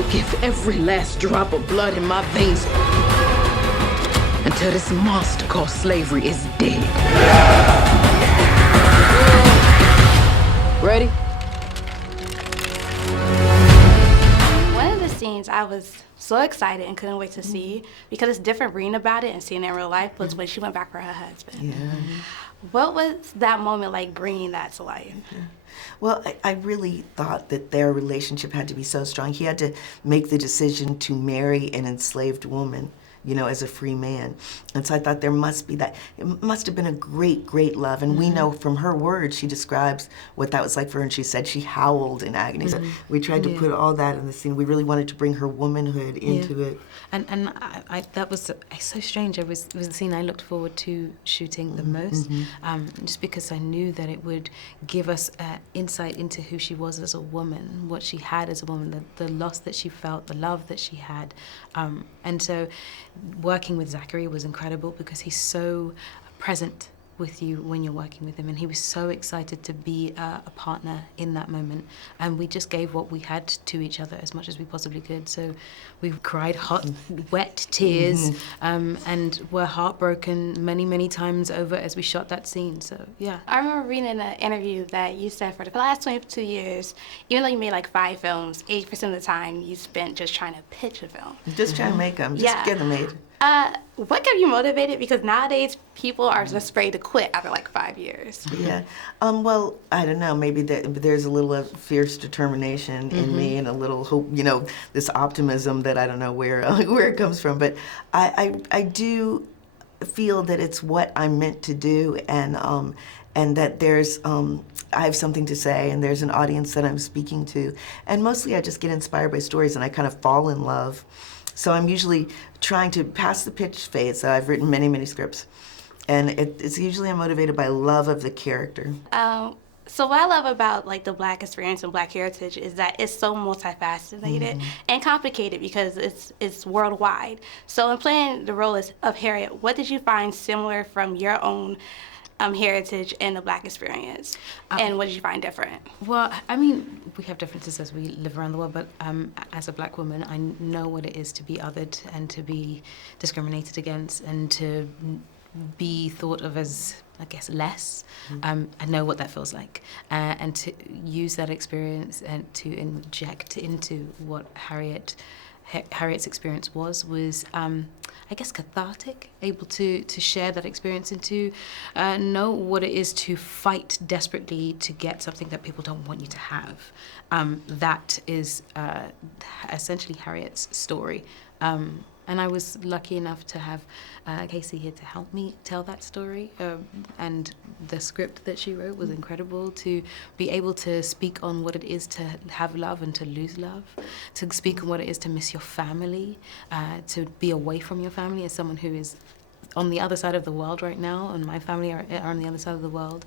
will give every last drop of blood in my veins until this monster called slavery is dead. Ready? One of the scenes I was so excited and couldn't wait to see, because it's different reading about it and seeing it in real life, was when she went back for her husband. Yeah. What was that moment like, bringing that to life? Well, I really thought that their relationship had to be so strong. He had to make the decision to marry an enslaved woman, you know, as a free man. And so I thought there must be that. It must have been a great, great love. And we know from her words, she describes what that was like for her, and she said she howled in agony. So we tried to put all that in the scene. We really wanted to bring her womanhood into it. And I that was so strange. It was the scene I looked forward to shooting the most, just because I knew that it would give us insight into who she was as a woman, what she had as a woman, the loss that she felt, the love that she had. And so working with Zachary was incredible because he's so present with you when you're working with him, and he was so excited to be a partner in that moment, and we just gave what we had to each other as much as we possibly could. So we cried hot, wet tears, and were heartbroken many times over as we shot that scene. So yeah. I remember reading in an interview that you said for the last 22 years, even though you made like 5 films, 80% of the time you spent just trying to pitch a film. Just trying to make them, just get them made. What kept you motivated? Because nowadays people are just afraid to quit after like 5 years. Yeah. Well, I don't know. Maybe there's a little fierce determination in me, and a little hope. You know, this optimism that I don't know where it comes from. But I do feel that it's what I'm meant to do, and that there's I have something to say, and there's an audience that I'm speaking to, and mostly I just get inspired by stories, and I kind of fall in love. So I'm usually trying to pass the pitch phase. I've written many scripts, and it's usually I'm motivated by love of the character. So what I love about like the Black experience and Black heritage is that it's so multifaceted and complicated because it's worldwide. So in playing the role of Harriet, what did you find similar from your own heritage and the Black experience, and what did you find different? Well, I mean, we have differences as we live around the world, but as a Black woman, I know what it is to be othered and to be discriminated against and to be thought of as, I guess, less. I know what that feels like, and to use that experience and to inject into what Harriet's experience was I guess, cathartic, able to share that experience and to know what it is to fight desperately to get something that people don't want you to have. That is essentially Harriet's story. And I was lucky enough to have Casey here to help me tell that story. And the script that she wrote was incredible, to be able to speak on what it is to have love and to lose love, to speak on what it is to miss your family, to be away from your family as someone who is on the other side of the world right now, and my family are on the other side of the world.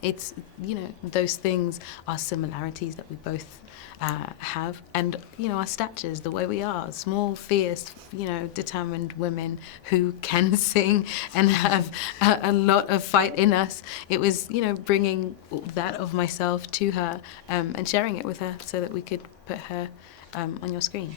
It's, you know, those things are similarities that we both have, and, you know, our statures, the way we are, small, fierce, you know, determined women who can sing and have a lot of fight in us. It was, you know, bringing that of myself to her and sharing it with her so that we could put her on your screen.